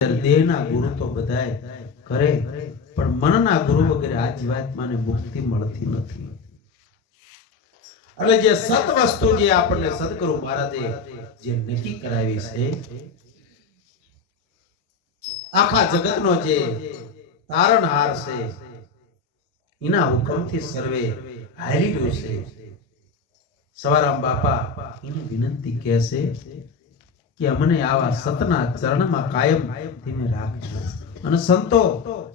દેહના ગુરુ તો બધાય કરે, પણ મનના ગુરુ વગેરે આ જીવાત્માને મુક્તિ મળતી નથી. એટલે જે સત વસ્તુ જે આપણને સદગુરુ મહારાજે જે નક્કી કરાવી છે, આખા જગતનો જે તારણહાર છે, એના હુકમથી સર્વે હારી ગયું છે. સવારામ બાપા એની વિનંતી કહે છે કે અમને આવા સતના ચરણમાં કાયમ તમે રાખજો. અને સંતો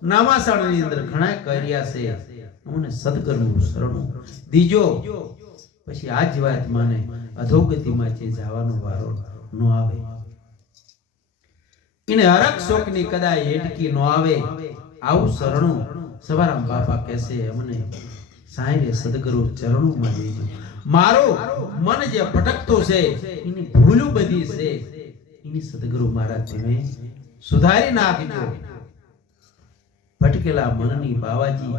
નામાસણની અંદર ઘણા કર્યા છે, અમને સદગુરુનું શરણું દીજો. પછી આ જીવાત્માને અધોગતિમાં જે જવાનો વારો ન આવે, એને હરક શોકની કદાચ હેટકી ન આવે, આવું શરણું સવારામ બાપા કહેશે અમને સાંઈ સદગુરુ ચરણોમાં દેજો. મારું મન જે ભટકતું છે, એની ભૂલું બધી છે, એની સદગુરુ મહારાજ તમે સુધારી નાખજો. ભટકેલા મનની બાવાજી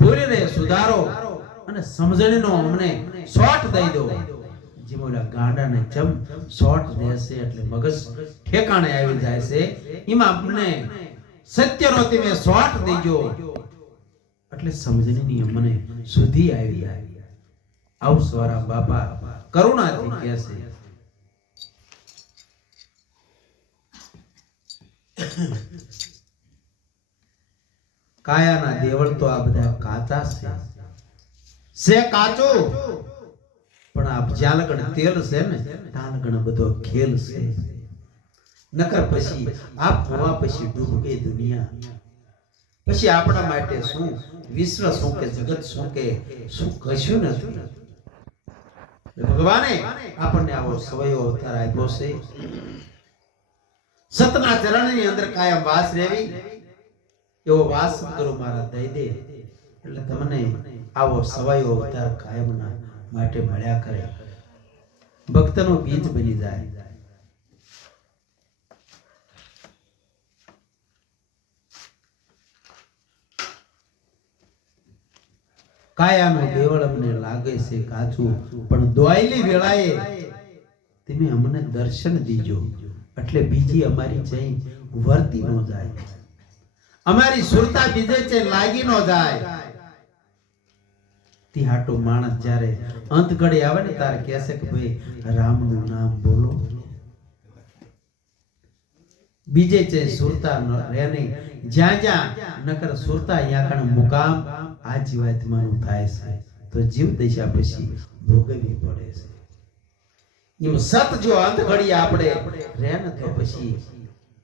બોલી રહે સુધારો, અને સમજણનો અમને શોટ દઈ દો. જે મોલા ગાંડાને ચમ શોટ દેશે એટલે મગજ ઠેકાણે આવી જાય છે, એમાં અમને સત્યનો તમે શોટ દેજો એટલે સમજણની અમને સુધી આવી જાય. આવું સવારામ બાપા કરુણાથી કહે છે. કાયાના દેવળ તો આ બધા કાચા છે કાચો, પણ આ જ્યાં તેલ છે ને ત્યાં બધો ખેલ છે. નકર પછી આ ભવા પછી ડૂબ ગઈ દુનિયા. પછી આપણા માટે શું વિશ્વ શું કે જગત શું કે શું કશું નથી. ભગવાને આપણને આવો સવયો અવતાર આપ્યો છે. સતના ચરણની અંદર કાયમ વાસ રહેવી, એવો વાસ કરો મારા દઈ દે એટલે તમને આવો સવયો અવતાર કાયમના માટે મળ્યા કરે, ભક્તનો બીજ બની જાય. કાયાનો દેવળ અમને લાગે છે કાચું, પણ દોયલી વેળાએ તમે અમને દર્શન દીજો એટલે બીજી અમારી ચઈ વર્તી ન જાય, અમારી સુરતા બીજે ચઈ લાગી ન જાય. તી હાટો માણસ જ્યારે અંત ઘડી આવે ને તારે કહેશે કે ભાઈ રામનું નામ બોલો, બીજે ચઈ સુરતા રહે નહીં. જ્યાં જ્યાં નકર સુરતા અહીંયા કણ મુકામ આ જીવાત્માનું થાય છે, તો જીવ દશા પછી ભોગવવી પડે છે. એમ સત જો અંત ઘડી આપણે રહે ને તો પછી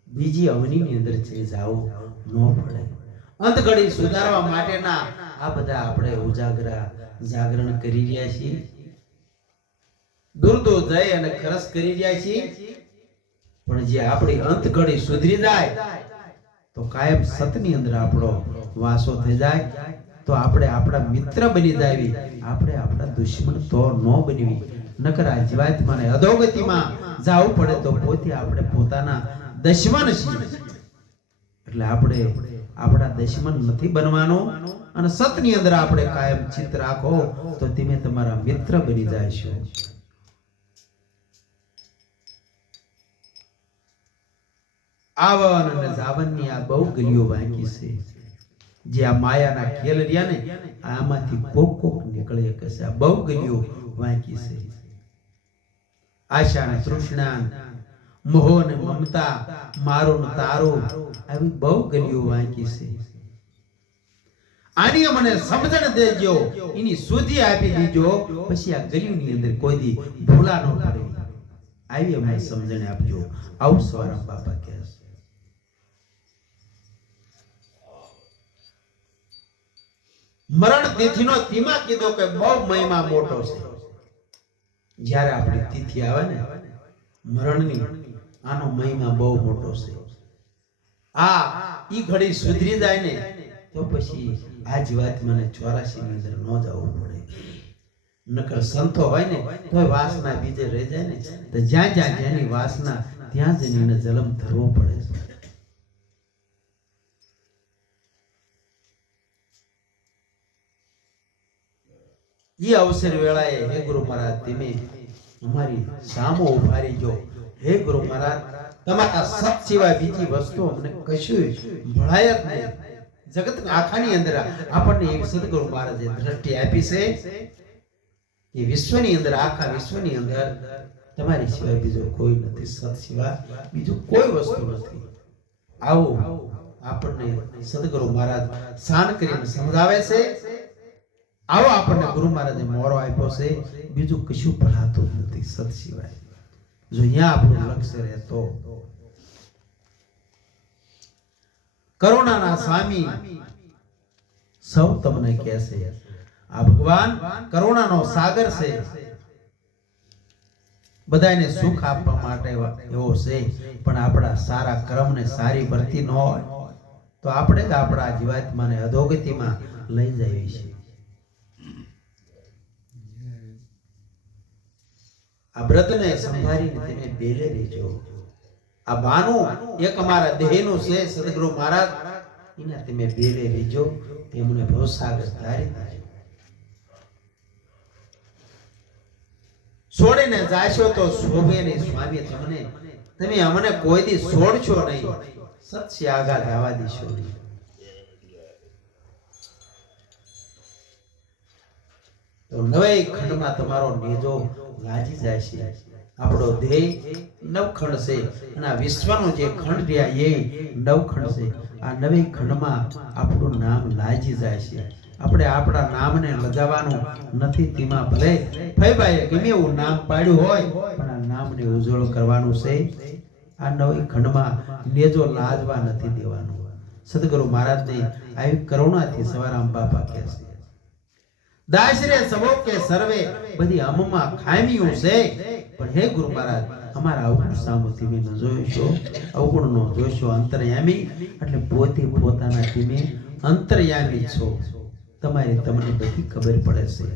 બીજી અવનીની અંદર છે જાઓ ન પડે. અંત ઘડી સુધારવા માટેના આ બધા આપણે ઉજાગરા જાગરણ કરી રહ્યા છીએ, દૂર દૂર જઈ અને ખરસ કરી રહ્યા છીએ. પણ જે આપણી અંત ઘડી સુધરી જાય તો કાયમ સતની અંદર આપણો વાસો થઈ જાય, તો આપણે આપણા મિત્ર બની જાવી, આપણે આપણા દુશ્મન તો ન બનવી. નકર આ જીવાત્માને અધોગતિમાં જાવું પડે તો પોતે આપણે પોતાના દુશ્મન છીએ. એટલે આપણે આપણા દુશ્મન નથી બનવાનો, અને સતની અંદર આપણે કાયમ ચિત્ત રાખો તો તમે તમારા મિત્ર બની જાયશો. આવન અને જાવનની આ બહુ ગલીઓ બાકી છે. જે આ માયાના ખેલ રહ્યા ને આમાંથી કોક કોક નીકળે કે છે. આ બહુ ગલીઓ બાકી છે. આશા ને તૃષ્ણા, મોહ ને મમતા, મારું ને તારું, આવી બહુ ગલીઓ બાકી છે. આની મને સમજણ દેજો, એની સુધી આપી દીજો, પછી આ ગલીઓની અંદર કોઈ દી ભૂલા ન પડે, આવી અમને સમજણ આપજો. આવું સવારામ બાપા કહે છે. મરણ તિથિનો ધીમા કીધો કે બહુ મહિમા મોટો છે. જ્યારે આપણી તિથિ આવે ને મરણની, આનો મહિમા બહુ મોટો છે. આ ઈ ઘડી સુધરી જાય ને તો પછી આ જીવાત્માને 84 ની અંદર ન જવું પડે. નકર સંતો હોય ને તો વાસના બીજે રહી જાય ને, તો જ્યાં જ્યાં જેની વાસના ત્યાં જઈને જન્મ ધરવો પડે છે. એ અવસર વેળાએ હે ગુરુ મહારાજ તમે અમારી સામો ઉભારી જો, હે ગુરુ મહારાજ, તમારા સત સિવાય બીજી વસ્તુ અમને કશું ભળાય જ નહીં. જગત આખાની અંદર આપણને એક સદગુરુ મહારાજે દ્રષ્ટિ આપી છે કે વિશ્વની અંદર, આખા વિશ્વની અંદર તમારી સિવાય બીજો કોઈ નથી, સત સિવાય બીજું કોઈ વસ્તુ નથી. આવો આપણને સદગુરુ મહારાજ શાન કરીને સમજાવે છે. આવો આપણને ગુરુ મહારાજે મોરો આપ્યો છે, બીજું કશું ભણાતું જ નથી સત સિવાય. જો અહીંયા આપણું લક્ષ્ય રહેતો. કરુણાના સ્વામી સૌ તમને કહેશે, આ ભગવાન કરુણાનો સાગર છે, બધાને સુખ આપવા માટે એવો છે. પણ આપણા સારા કર્મને સારી વર્તી ન હોય તો આપણે જ આપણા જીવાત્માને અધોગતિમાં લઈ જઈએ છીએ. આ વ્રતને સંભાળીને તમે બેલે રહેજો. આ બાનું એક અમારા દેહનું છે સદગુરુ મહારાજ, એને તમે બેલે રહેજો. તેમને ભવસાગર ધારી દેજો. છોડીને જાશો તો શોભે નહીં સ્વામી તમને. તમે અમને કોઈ દી છોડશો નહીં, સત્ય આઘાત આવવા દીશો નહીં. તો નવે ખંડમાં તમારો નેજો લાજી જાય છે. આપણો દેહ નવખંડ છે અને આ વિશ્વનો જે ખંડ રહ્યા એ નવખંડ છે. આ નવે ખંડમાં આપણું નામ લાજી જાય છે. આપણે આપણા નામને લગાવવાનું નથી. તેમાં ભલે ફઈબાએ ગમે એવું નામ પાડ્યું હોય, પણ આ નામને ઉજ્જવળ કરવાનું છે. આ નવે ખંડમાં નેજો લાજવા નથી દેવાનું. સદગુરુ મહારાજને આવી કરુણાથી સવારામ બાપા કહે છે, દાસરે સબો કે સર્વે બધી અમમાં ખામીઓ છે, પણ હે ગુરુ મહારાજ અમારા અવગુણ સામુ તમે ન જોઈશો, અવગુણ નો જોઈશો. અંતર્યામી એટલે પોતે પોતાના તમે અંતર્યામી છો. તમારી તમને બધી ખબર પડે છે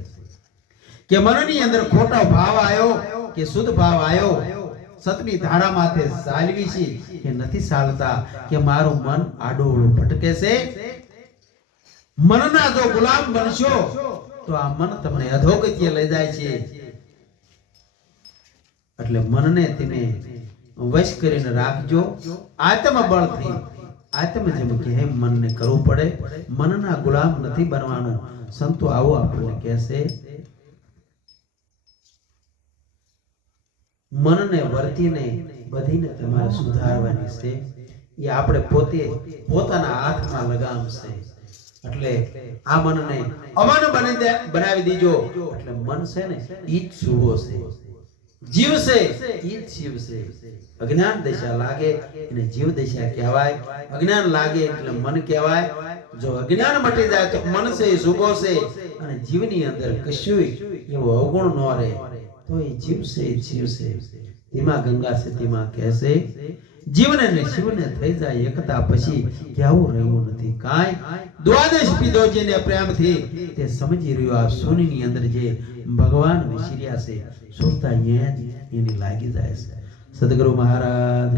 કે મનની અંદર ખોટો ભાવ આવ્યો કે શુદ્ધ ભાવ આવ્યો, સતની ધારા માથે ચાલવી છે કે નથી ચાલતા, કે મારું મન આડોળું ભટકે છે. મનના જો ગુલામ બનશો તો આ મન તમને અધોગતિએ લઈ જાય છે. એટલે મનને તમે વશ કરીને રાખજો. આત્મબળથી આત્મ જેમ કે મનને કરવું પડે, મનના ગુલામ નથી બનવાનું. સંતો આવો આપણને કહેશે, મનને વર્તીને બધીને તમારે સુધારવાની છે. એ આપણે પોતે પોતાના હાથમાં લગામ છે. એટલે આ મનને અમન બનાવી દીજો. એટલે મન છે ને ઈ જ શુભો છે, જીવ છે ઈ જ શિવ છે. અજ્ઞાન દશા લાગે એને જીવ દશા કહેવાય, અજ્ઞાન લાગે એટલે મન કહેવાય. જો અજ્ઞાન મટી જાય તો મન છે એ શુભો છે, અને જીવની અંદર કશું એવો અવગુણ ન રહે તો એ જીવ છે એ જીવ છે. તેમાં ગંગા છે તેમાં કહેશે, જીવને ને શિવને થઈ જાય એકતા પછી કેવું રહ્યું નથી કાંઈ. દ્વાદશ પીધો જેને પ્રેમથી તે સમજી રહ્યો આ સોનીની અંદર જે ભગવાન વિસર્યા છે, સુરતા એની લાગી જાય છે. સદગુરુ મહારાજ